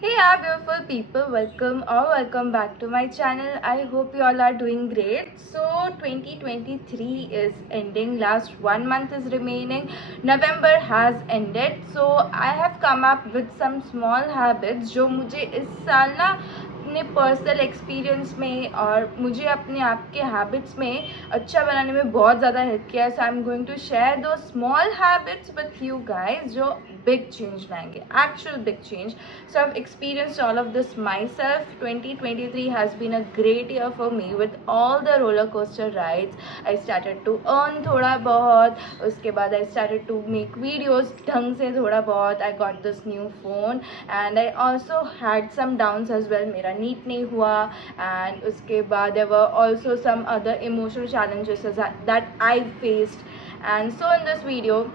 Hey beautiful people, welcome back to my channel. I hope you all are doing great. So 2023 is ending, last 1 month is remaining, November has ended. So I have come up with some small habits जो मुझे इस साल ना अपने personal experience में और मुझे अपने आप के हैबिट्स में अच्छा बनाने में बहुत ज़्यादा हेल्प किया है. So I am going to share दो small habits with you guys जो बिग चेंज लाएंगे, actual big change. So I've experienced all of this myself. 2023 has been a great year for me with all the roller coaster rides. I started to earn थोड़ा बहुत, उसके बाद I started to make videos ढंग से थोड़ा बहुत. I got this new phone and I also had some downs as well. मेरा नीट नहीं हुआ and उसके बाद there were also some other emotional challenges that I faced. And so in this video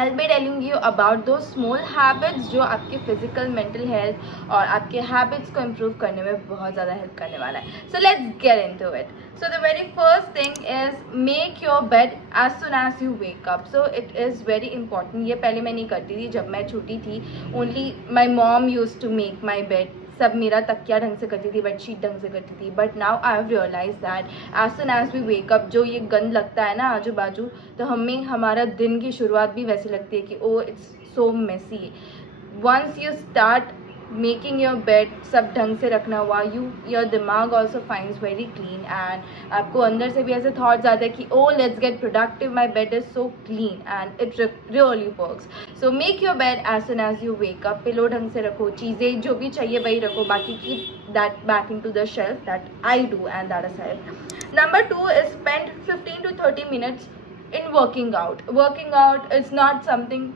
I'll be telling you about those small habits जो आपके physical mental health और आपके हैबिट्स को इम्प्रूव करने में बहुत ज़्यादा हेल्प करने वाला है. So let's get into it. So the very first thing is make your bed as soon as you wake up. So it is very important. ये पहले मैं नहीं करती थी जब मैं छोटी थी. Only my mom use to make my bed. सब मेरा तकिया ढंग से करती थी, बेडशीट ढंग से करती थी. But now I have realise that as soon as we wake up जो ये गंद लगता है ना आजू बाजू, तो हमें हमारा दिन की शुरुआत भी वैसी लगती है कि oh it's so messy. Once you start making your bed, सब ढंग से रखना हुआ, योर दिमाग also finds very clean and आपको अंदर से भी ऐसे थॉट्स आते हैं कि oh let's get productive, my bed is so clean and it really works. So make your bed as soon as you wake up. Pillow ढंग से रखो, चीज़ें जो भी चाहिए वही रखो, बाकी keep that back into the shelf. That I do and that is help. Number 2 is spend 15 to 30 minutes in working out. Working out is not something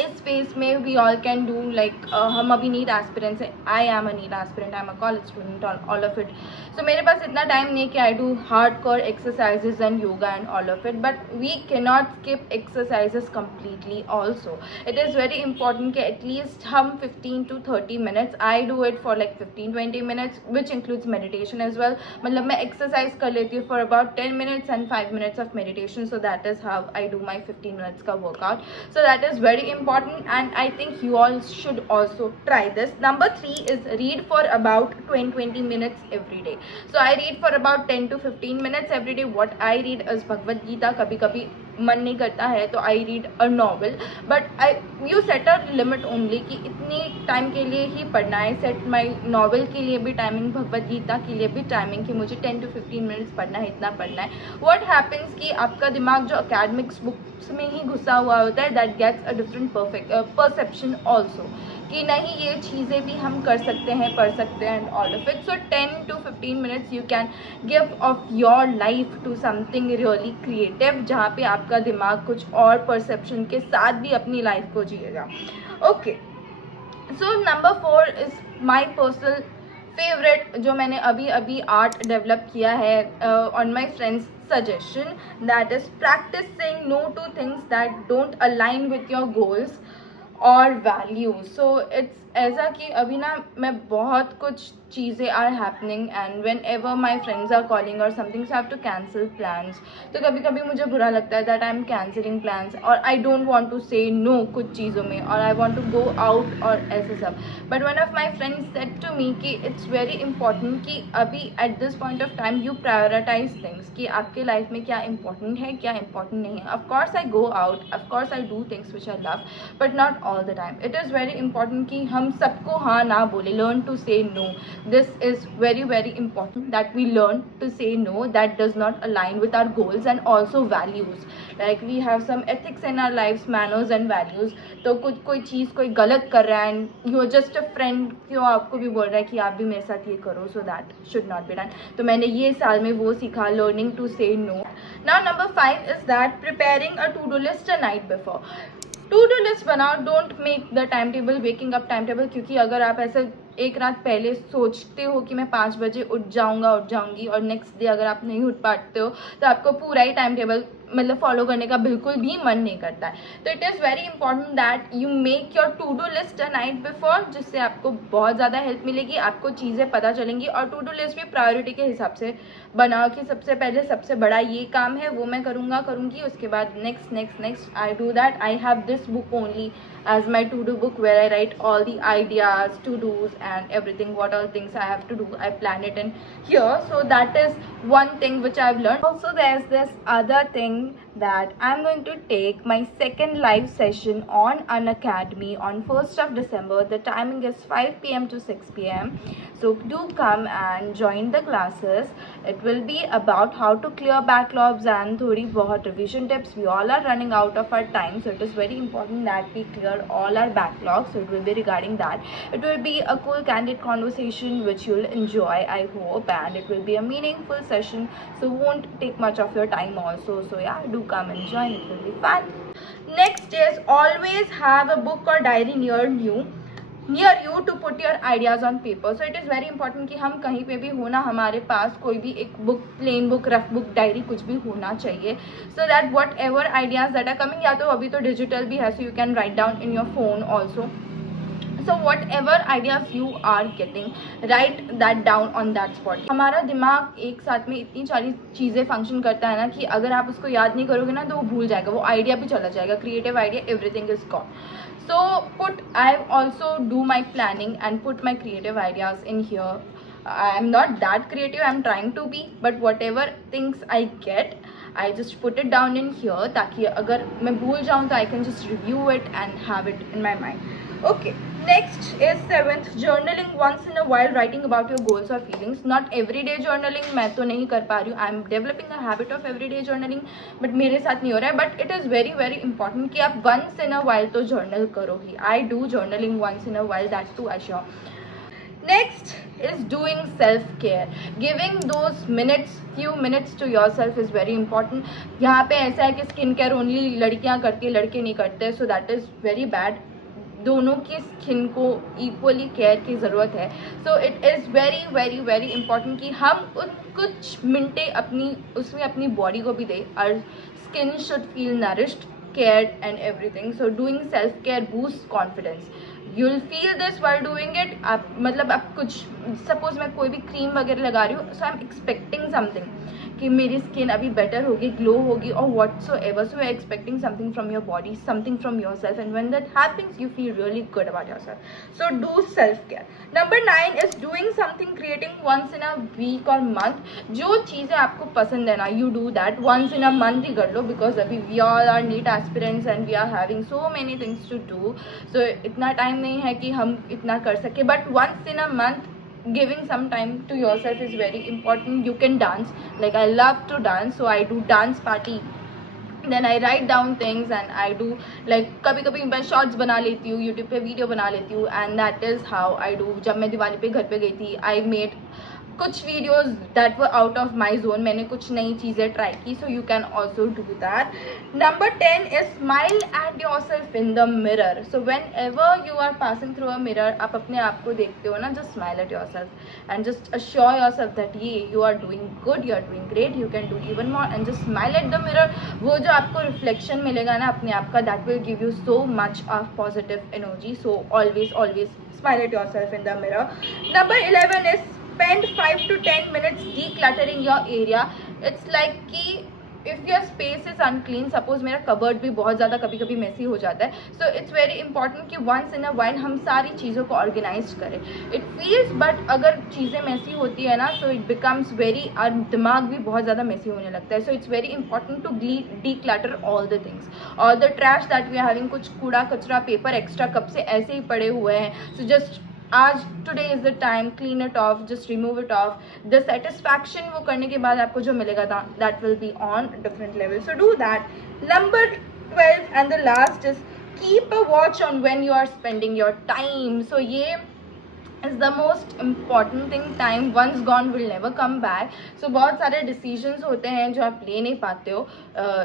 इस फेज में we all can do. Like हम अभी NEET aspirants हैं. I am a NEET aspirant, I am a college student, all of it. So मेरे पास इतना time नहीं कि I do hard core exercises and yoga and all of it. But we can not skip exercises completely also. It is very important कि at least हम 15 to 30 minutes, I do it for like 15-20 minutes which includes meditation as well. मतलब मैं exercise कर लेती हूँ for about 10 minutes and 5 minutes of meditation. So that is how I do my 15 minutes का workout. So that is very important and I think you all should also try this. Number 3 is read for about 20 minutes every day. So I read for about 10 to 15 minutes every day. What I read is Bhagavad Gita. कभी कभी मन नहीं करता है तो I read a novel, but I you set a limit only कि इतनी टाइम के लिए ही पढ़ना है. सेट माई नॉवल के लिए भी टाइमिंग, भगवद गीता के लिए भी टाइमिंग कि मुझे 10 to 15 मिनट्स पढ़ना है, इतना पढ़ना है. व्हाट हैपन्स कि आपका दिमाग जो अकेडमिक्स बुक्स में ही घुसा हुआ होता है, that gets a different perception also कि नहीं ये चीज़ें भी हम कर सकते हैं, पढ़ सकते हैं and all of it. So 10 to 15 minutes you can give of your life to something really creative, जहाँ पे आपका दिमाग कुछ और परसेप्शन के साथ भी अपनी लाइफ को जिएगा. Okay, so number 4 is my personal favourite, जो मैंने अभी आर्ट डेवलप किया है on my friends suggestion. That is practising no to things that don't align with your goals और वैल्यूज. सो इट्स ऐसा कि अभी ना मैं बहुत कुछ चीज़ें are happening and whenever my friends are calling और something, so have to cancel plans. तो कभी कभी मुझे बुरा लगता है that I am cancelling plans और I don't want to say no कुछ चीज़ों में, और I want to go out और ऐसे सब. But one of my friends said to me कि इट्स वेरी इंपॉर्टेंट कि अभी at this point of time you prioritise things कि आपके लाइफ में क्या इंपॉर्टेंट है, क्या इंपॉर्टेंट नहीं है. Of course I go out, of course I do things which I love, but not all the time. It is very important कि हम सबको हाँ ना बोले. Learn to say no. This is very important that we learn to say no that does not align with our goals and also values. Like we have some ethics in our lives, manners and values. तो कुछ कोई चीज़ कोई गलत कर रहा है and you are just a friend, क्यों आपको भी बोल रहा है कि आप भी मेरे साथ ये करो, so that should not be done. तो मैंने ये साल में वो सीखा, learning to say no. Now number 5 is that preparing a to-do list a night before. To do list बनाओ, don't make the time table waking up time table, क्योंकि अगर आप ऐसे एक रात पहले सोचते हो कि मैं 5 बजे उठ जाऊंगी और नेक्स्ट डे अगर आप नहीं उठ पाते हो तो आपको पूरा ही टाइम टेबल मतलब फॉलो करने का बिल्कुल भी मन नहीं करता है। तो it is very important that you make your to do list a night before, जिससे आपको बहुत ज़्यादा हेल्प मिलेगी, आपको चीज़ें पता चलेंगी। और टू डू लिस्ट भी प्रायोरिटी के हिसाब से बनाओ कि सबसे पहले सबसे बड़ा ये काम है, वो मैं करूँगी, उसके बाद next. I do that. I have this book only as my to-do book where I write all the ideas, to-dos and everything, what all things I have to do. I plan it in here. So that is one thing which I've learned. Also there's this other thing that I'm going to take my second live session on Unacademy on 1st of December. The timing is 5 p.m. to 6 p.m. So do come and join the classes. It will be about how to clear backlogs and thodi bahut revision tips. We all are running out of our time, so it is very important that we clear all our backlogs. So it will be regarding that. It will be a cool candid conversation which you'll enjoy, I hope, and it will be a meaningful session, so won't take much of your time also. So yeah, do come and join. It will be fun. Next is always have a book or diary near you to put your ideas on paper. So it is very important कि हम कहीं पे भी हो ना, हमारे पास कोई भी एक book, plain book, rough book, diary कुछ भी होना चाहिए, so that whatever ideas that are coming, या तो अभी तो डिजिटल भी है, so you can write down in your phone also. So whatever ideas you are getting, write that down on that spot. हमारा दिमाग एक साथ में इतनी सारी चीज़ें फंक्शन करता है ना कि अगर आप उसको याद नहीं करोगे ना तो वो भूल जाएगा, वो आइडिया भी चला जाएगा, creative idea, everything is gone. So I also do my planning and put my creative ideas in here. I'm not that creative, I'm trying to be, but whatever things I get, I just put it down in here ताकि अगर मैं भूल जाऊँ तो I can just review it and have it in my mind. Okay, next is 7th, journaling once in a while, writing about your goals or feelings. Not everyday journaling, मैं तो नहीं कर पा रही हूँ. I am developing a habit of everyday journaling, but मेरे साथ नहीं हो रहा है. But it is very very important कि आप once in a while तो journal करो ही. I do journaling once in a while, that too I sure. Next is doing self-care. Giving those few minutes to yourself is very important. यहाँ पे ऐसा है कि skin care only लड़कियाँ करती है, लड़के नहीं करते, so that is very bad. दोनों की स्किन को इक्वली केयर की ज़रूरत है. सो it is very very very important कि हम उन कुछ मिनटें उसमें अपनी बॉडी को भी दें. और skin should feel nourished, cared and everything. So doing self care boost confidence. You will feel this while doing it. आप मतलब आप कुछ, सपोज मैं कोई भी क्रीम वगैरह लगा रही हूँ, सो आई एम एक्सपेक्टिंग समथिंग कि मेरी स्किन अभी बेटर होगी, ग्लो होगी, और whatsoever. So you are expecting something from your body, something from yourself, and when that happens you feel really good about yourself. So do self care. Number 9 is doing something creating once in a week or month. जो चीज़ें आपको पसंद है ना, you do that once in a month ही कर लो, because अभी we all are NEET aspirants and we are having so many things to do. So इतना time नहीं है कि हम इतना कर सके, but once in a month giving some time to yourself is very important. You can dance, like I love to dance, so I do dance party. Then I write down things and I do, like कभी कभी मैं शॉर्ट्स बना लेती हूँ, यूट्यूब पे वीडियो बना लेती हूँ, and that is how I do. जब मैं दिवाली पे घर पे गई थी, I made कुछ videos that were out of my zone. मैंने कुछ नई चीज़ें ट्राई की, so you can also do that. Number 10 is smile at yourself in the mirror. So whenever you are passing through a mirror, आप अपने आप को देखते हो ना, just smile at yourself and just assure yourself that ये you are doing good, you are doing great, you can do even more, and just smile at the mirror. वो जो आपको रिफ्लेक्शन मिलेगा ना अपने आप का, that will give you so much of positive energy. So always smile at yourself in the mirror. Number 11 is spend 5 to 10 minutes decluttering your area. It's like कि if your space is unclean, suppose मेरा कबर्ड भी बहुत ज़्यादा कभी कभी मेसी हो जाता है, so it's very important कि once in a while हम सारी चीज़ों को ऑर्गेनाइज करें. It feels, but अगर चीज़ें मेसी होती है ना, so it becomes very, और दिमाग भी बहुत ज़्यादा मेसी होने लगता है. So it's very important to declutter all the things, all the trash that we are having. कुछ कूड़ा कचरा, पेपर एक्स्ट्रा कब से ऐसे ही पड़े हुए हैं, so just आज today is the time, clean it off, just remove it off. The satisfaction वो करने के बाद आपको जो मिलेगा था, that will be on different level. So do that. Number 12 and the last is keep a watch on when you are spending your time. So ये is the most important thing. Time once gone will never come back. So बहुत सारे decisions होते हैं जो आप ले नहीं पाते हो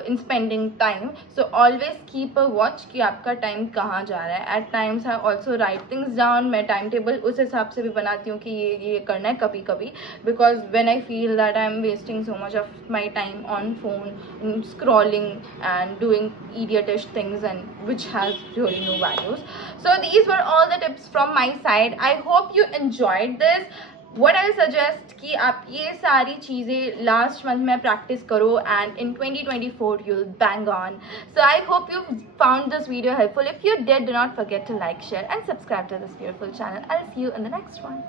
in spending time. So always keep a watch कि आपका time कहाँ जा रहा है. At times I also write things down. मैं time table उस हिसाब से भी बनाती हूँ कि ये करना है कभी कभी, because when I feel that I am wasting so much of my time on phone scrolling and doing idiotish things and which has really no values. So these were all the tips from my side. I hope you enjoyed this. What I'll suggest कि आप ये सारी चीज़ें last month में प्रैक्टिस करो and in 2024 you'll bang on. So I hope you found this video helpful. If you did, do not forget to like, share and subscribe to this beautiful channel. I'll see you in the next one.